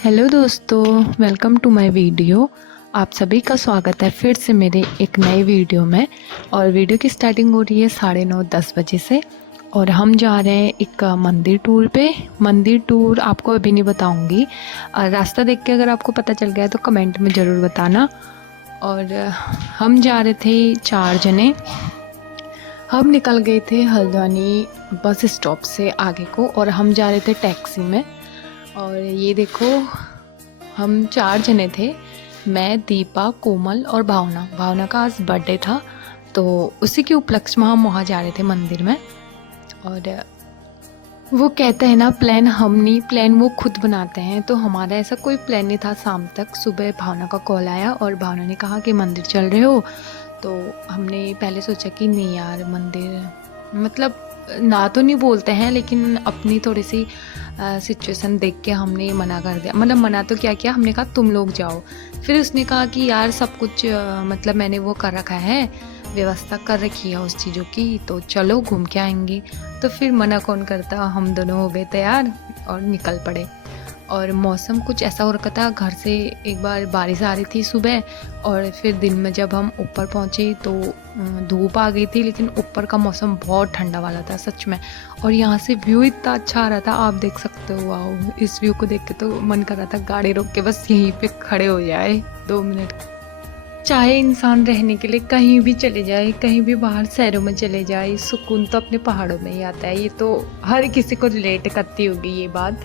Hello दोस्तों, welcome to my video. आप सभी का स्वागत है फिर से मेरे एक नए वीडियो में। और वीडियो की स्टार्टिंग हो रही है 9:30-10 बजे से। और हम जा रहे हैं एक मंदिर टूर पे। मंदिर टूर आपको अभी नहीं बताऊंगी, रास्ता देख के अगर आपको पता चल गया है तो कमेंट में ज़रूर बताना। और हम जा रहे थे 4 जने। हम निकल गए थे हल्द्वानी बस स्टॉप से आगे को, और हम जा रहे थे टैक्सी में। और ये देखो, हम 4 जने थे। मैं, दीपा, कोमल और भावना। भावना का आज बर्थडे था, तो उसी के उपलक्ष्य में हम वहाँ जा रहे थे मंदिर में। और वो कहते हैं ना, प्लान हम नहीं, प्लान वो खुद बनाते हैं। तो हमारा ऐसा कोई प्लान नहीं था। शाम तक सुबह भावना का कॉल आया और भावना ने कहा कि मंदिर चल रहे हो। तो हमने पहले सोचा कि नहीं यार, मंदिर मतलब ना तो नहीं बोलते हैं, लेकिन अपनी थोड़ी सी सिचुएशन देख के हमने मना कर दिया। मतलब मना तो क्या किया, हमने कहा तुम लोग जाओ। फिर उसने कहा कि यार सब कुछ मतलब मैंने वो कर रखा है, व्यवस्था कर रखी है उस चीज़ों की, तो चलो घूम के आएंगे। तो फिर मना कौन करता, हम दोनों हो गए तैयार और निकल पड़े। और मौसम कुछ ऐसा हो रखा था, घर से एक बार बारिश आ रही थी सुबह, और फिर दिन में जब हम ऊपर पहुँचे तो धूप आ गई थी, लेकिन ऊपर का मौसम बहुत ठंडा वाला था सच में। और यहाँ से व्यू इतना अच्छा आ रहा था, आप देख सकते हो। वाओ, इस व्यू को देख के तो मन कर रहा था गाड़ी रोक के बस यहीं पे खड़े हो जाए 2 मिनट। चाहे इंसान रहने के लिए कहीं भी चले जाए, कहीं भी बाहर शहरों में चले जाए, सुकून तो अपने पहाड़ों में ही आता है। ये तो हर किसी को रिलेट करती होगी ये बात।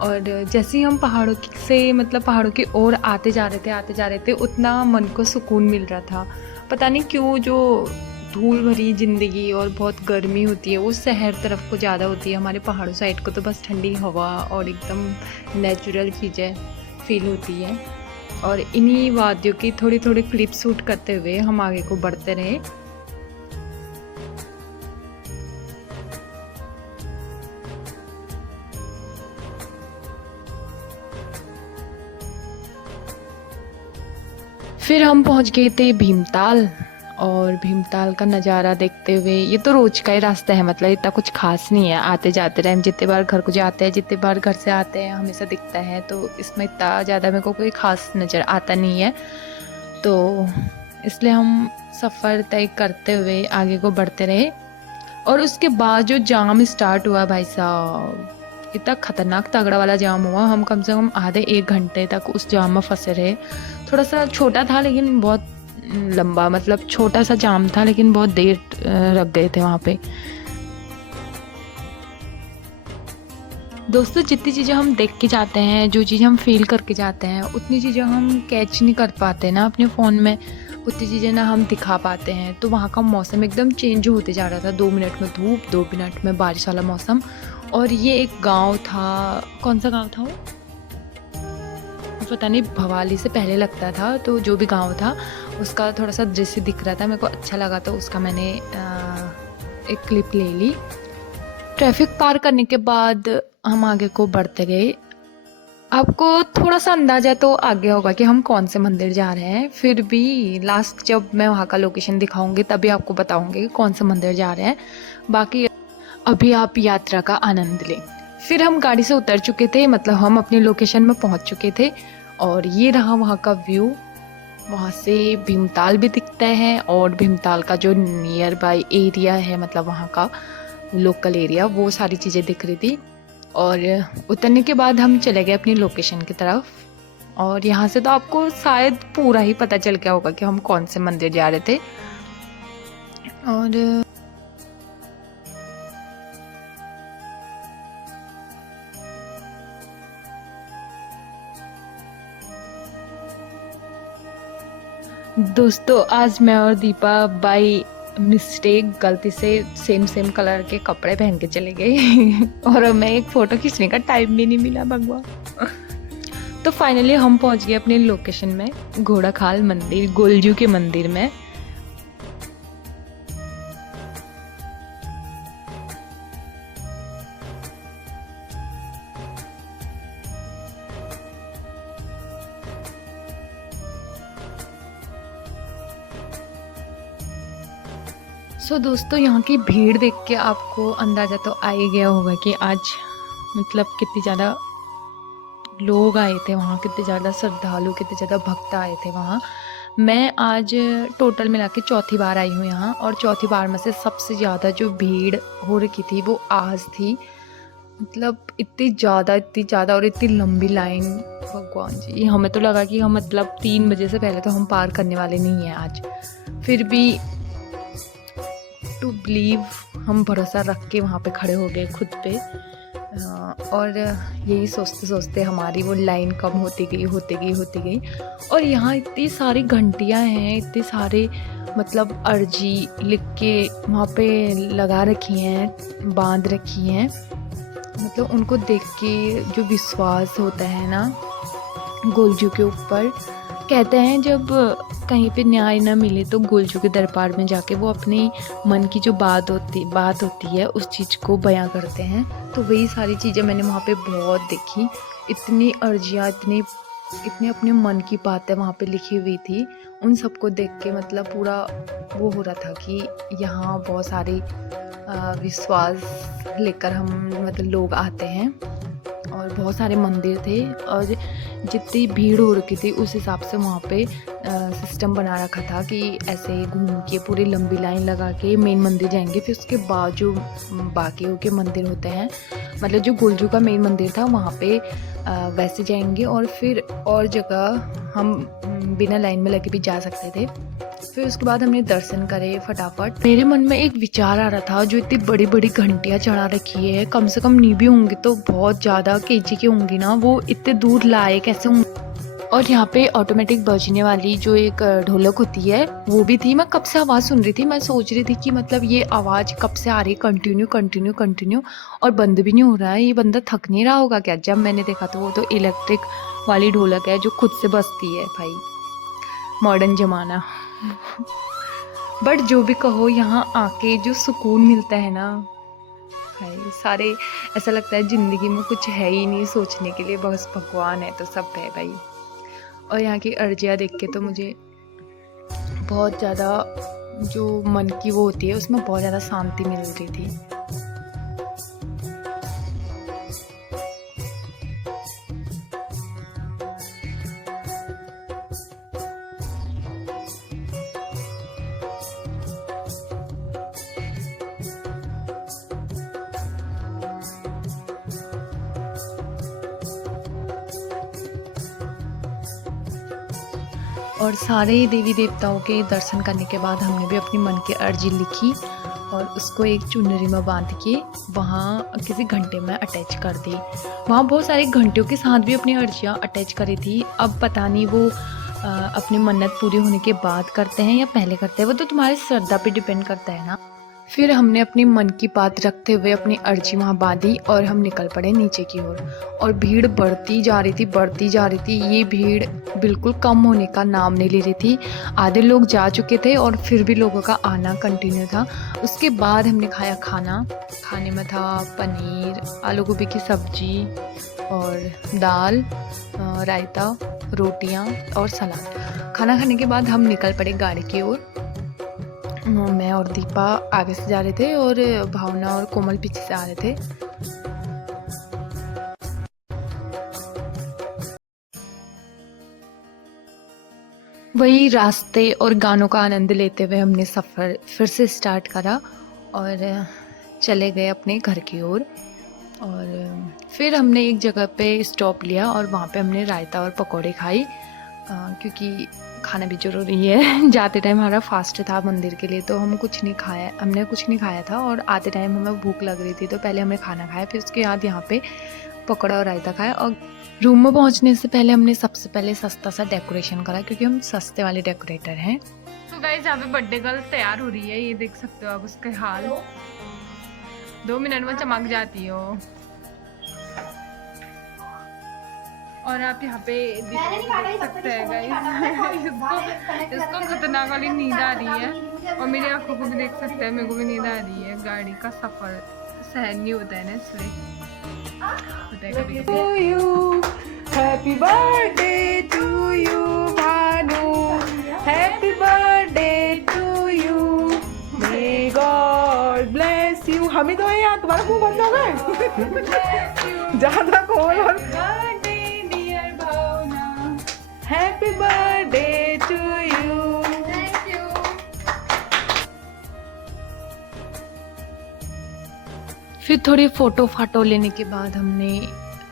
और जैसे ही हम पहाड़ों से मतलब पहाड़ों की ओर आते जा रहे थे, उतना मन को सुकून मिल रहा था। पता नहीं क्यों, जो धूल भरी ज़िंदगी और बहुत गर्मी होती है वो शहर तरफ को ज़्यादा होती है। हमारे पहाड़ों साइड को तो बस ठंडी हवा और एकदम नेचुरल चीज़ें फील होती है। और इन्हीं वादियों की थोड़ी थोड़ी क्लिप शूट करते हुए हम आगे को बढ़ते रहे। फिर हम पहुंच गए थे भीमताल। और भीमताल का नज़ारा देखते हुए, ये तो रोज का ही रास्ता है, मतलब इतना कुछ खास नहीं है। आते जाते रहे, हम जितने बार घर को जाते हैं, जितने बार घर से आते हैं, हमेशा दिखता है। तो इसमें इतना ज़्यादा मेरे को कोई खास नज़र आता नहीं है। तो इसलिए हम सफ़र तय करते हुए आगे को बढ़ते रहे। और उसके बाद जो जाम स्टार्ट हुआ भाई साहब, इतना खतरनाक तगड़ा वाला जाम हुआ। हम कम से कम आधे 1 घंटे तक उस जाम में फंसे रहे। थोड़ा सा छोटा था लेकिन बहुत लंबा, मतलब छोटा सा जाम था लेकिन बहुत देर रख गए थे वहाँ पे। दोस्तों, जितनी चीज़ें हम देख के जाते हैं, जो चीज़ हम फील करके जाते हैं, उतनी चीज़ें हम कैच नहीं कर पाते ना अपने फ़ोन में। उतनी चीज़ें ना हम दिखा पाते हैं। तो वहाँ का मौसम एकदम चेंज होते जा रहा था। 2 मिनट में धूप, 2 मिनट में बारिश वाला मौसम। और ये एक गांव था, कौन सा गांव था वो पता नहीं, भवाली से पहले लगता था। तो जो भी गांव था उसका थोड़ा सा दृश्य दिख रहा था, मेरे को अच्छा लगा, तो उसका मैंने एक क्लिप ले ली। ट्रैफिक पार करने के बाद हम आगे को बढ़ते गए। आपको थोड़ा सा अंदाजा तो आ गया होगा कि हम कौन से मंदिर जा रहे हैं। फिर भी लास्ट जब मैं वहाँ का लोकेशन दिखाऊंगी तभी आपको बताऊंगी कि कौन से मंदिर जा रहे हैं। बाकी अभी आप यात्रा का आनंद लें। फिर हम गाड़ी से उतर चुके थे, मतलब हम अपनी लोकेशन में पहुँच चुके थे। और ये रहा वहाँ का व्यू। वहाँ से भीमताल भी दिखता है, और भीमताल का जो नियर बाय एरिया है, मतलब वहाँ का लोकल एरिया, वो सारी चीज़ें दिख रही थी। और उतरने के बाद हम चले गए अपनी लोकेशन की तरफ। और यहाँ से तो आपको शायद पूरा ही पता चल गया होगा कि हम कौन से मंदिर जा रहे थे। और दोस्तों, आज मैं और दीपा बाई मिस्टेक गलती से सेम कलर के कपड़े पहन के चले गए और हमें एक फ़ोटो खींचने का टाइम भी नहीं मिला भगवान। तो फाइनली हम पहुंच गए अपने लोकेशन में, घोड़ाखाल मंदिर, गोलजू के मंदिर में। सो दोस्तों, यहाँ की भीड़ देख के आपको अंदाज़ा तो आ ही गया होगा कि आज मतलब कितनी ज़्यादा लोग आए थे वहाँ, कितने ज़्यादा श्रद्धालु, कितने ज़्यादा भक्त आए थे वहाँ। मैं आज टोटल मिला के चौथी बार आई हूँ यहाँ, और चौथी बार में से सबसे ज़्यादा जो भीड़ हो रखी थी वो आज थी। मतलब इतनी ज़्यादा और इतनी लंबी लाइन, भगवान जी, हमें तो लगा कि हम मतलब 3 बजे से पहले तो हम पार करने वाले नहीं हैं आज। फिर भी टू बिलीव हम भरोसा रख के वहाँ पे खड़े हो गए खुद पे। और यही सोचते सोचते हमारी वो लाइन कम होती गई। और यहाँ इतनी सारी घंटियाँ हैं, इतने सारे मतलब अर्जी लिख के वहाँ पे लगा रखी हैं, बांध रखी हैं। मतलब उनको देख के जो विश्वास होता है ना गोलजू के ऊपर, कहते हैं जब कहीं पे न्याय न मिले तो गोलजू के दरबार में जाके वो अपनी मन की जो बात होती है उस चीज़ को बयां करते हैं। तो वही सारी चीज़ें मैंने वहाँ पे बहुत देखी। इतनी अर्जियाँ, इतने अपने मन की बातें वहाँ पे लिखी हुई थी। उन सबको देख के मतलब पूरा वो हो रहा था कि यहाँ बहुत सारे विश्वास लेकर हम मतलब लोग आते हैं। और बहुत सारे मंदिर थे, और जितनी भीड़ हो रखी थी उस हिसाब से वहाँ पे सिस्टम बना रखा था कि ऐसे घूम के पूरी लंबी लाइन लगा के मेन मंदिर जाएंगे। फिर उसके बाद जो बाकियों के मंदिर होते हैं, मतलब जो गोलजू का मेन मंदिर था वहाँ पे वैसे जाएंगे, और फिर और जगह हम बिना लाइन में लगे भी जा सकते थे। फिर उसके बाद हमने दर्शन करे फटाफट। मेरे मन में एक विचार आ रहा था, जो इतनी बड़ी बड़ी घंटियाँ चढ़ा रखी है, कम से कम नहीं भी होंगी तो बहुत ज़्यादा केजी की होंगी ना, वो इतने दूर लाए कैसे होंगे। और यहाँ पे ऑटोमेटिक बजने वाली जो एक ढोलक होती है वो भी थी। मैं कब से आवाज़ सुन रही थी, मैं सोच रही थी कि मतलब ये आवाज़ कब से आ रही है, कंटिन्यू, और बंद भी नहीं हो रहा है। ये बंदा थक नहीं रहा होगा क्या? जब मैंने देखा तो वो तो इलेक्ट्रिक वाली ढोलक है जो खुद से बजती है। भाई मॉडर्न ज़माना। बट जो भी कहो, यहाँ आके जो सुकून मिलता है ना भाई, सारे ऐसा लगता है ज़िंदगी में कुछ है ही नहीं सोचने के लिए, बस भगवान है तो सब है भाई। और यहाँ की अर्जियाँ देख के तो मुझे बहुत ज़्यादा जो मन की वो होती है उसमें बहुत ज़्यादा शांति मिल रही थी। और सारे देवी देवताओं के दर्शन करने के बाद हमने भी अपनी मन की अर्जी लिखी और उसको एक चुनरी में बांध के वहाँ किसी घंटे में अटैच कर दी। वहाँ बहुत सारी घंटियों के साथ भी अपनी अर्जियाँ अटैच करी थी। अब पता नहीं वो अपनी मन्नत पूरी होने के बाद करते हैं या पहले करते हैं, वो तो तुम्हारी श्रद्धा पे डिपेंड करता है ना। फिर हमने अपनी मन की बात रखते हुए अपनी अर्जी वहाँ बांधी और हम निकल पड़े नीचे की ओर। और भीड़ बढ़ती जा रही थी। ये भीड़ बिल्कुल कम होने का नाम नहीं ले रही थी। आधे लोग जा चुके थे और फिर भी लोगों का आना कंटिन्यू था। उसके बाद हमने खाया खाना। खाने में था पनीर, आलू गोभी की सब्जी और दाल, रायता, रोटियां और सलाद। खाना खाने के बाद हम निकल पड़े गाड़ी की ओर। मैं और दीपा आगे से जा रहे थे और भावना और कोमल पीछे से आ रहे थे। वही रास्ते और गानों का आनंद लेते हुए हमने सफ़र फिर से स्टार्ट करा और चले गए अपने घर की ओर। और फिर हमने एक जगह पे स्टॉप लिया और वहाँ पे हमने रायता और पकौड़े खाई, क्योंकि खाना भी ज़रूरी है। जाते टाइम हमारा फास्ट था मंदिर के लिए, तो हमने कुछ नहीं खाया था और आते टाइम हमें भूख लग रही थी, तो पहले हमने खाना खाया, फिर उसके बाद यहाँ पे पकौड़ा और रायता खाया। और रूम में पहुँचने से पहले हमने सबसे पहले सस्ता सा डेकोरेशन करा, क्योंकि हम सस्ते वाले डेकोरेटर हैं। तो गाइस यहाँ पे बर्थडे गर्ल तैयार हो रही है, ये देख सकते हो आप उसके हाल। 2 मिनट में चमक जाती हो। और आप यहाँ पे देख सकते हैं गाइस, इसको खतरनाक वाली नींद आ रही है और मेरी आंखों को भी देख सकते हैं, मेरे को भी नींद आ रही है। गाड़ी का सफर सहन नहीं होता है ना, इसलिए happy birthday to you Bhanu, happy birthday to you, may God bless you. हमें तो यार तुम्हारा मुंह बंद हो गए, ज्यादा खोल। Birthday to you. Thank you. फिर थोड़ी फ़ोटो फाटो लेने के बाद हमने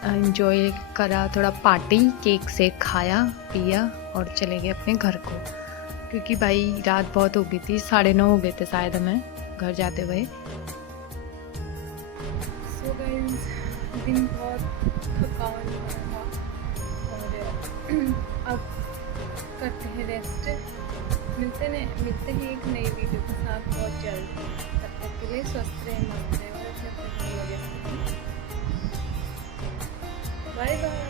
एंजॉय करा, थोड़ा पार्टी, केक से खाया पिया और चले गए अपने घर को, क्योंकि भाई रात बहुत हो गई थी, 9:30 हो गए थे शायद हमें घर जाते हुए। सो गाइस, दिन बहुत थकान भरा था और अब करते हैं रेस्ट। मिलते हैं एक नई वीडियो के साथ बहुत जल्द। तब तक के लिए स्वस्थ रहें, मस्त रहें और अपने बाय बाय।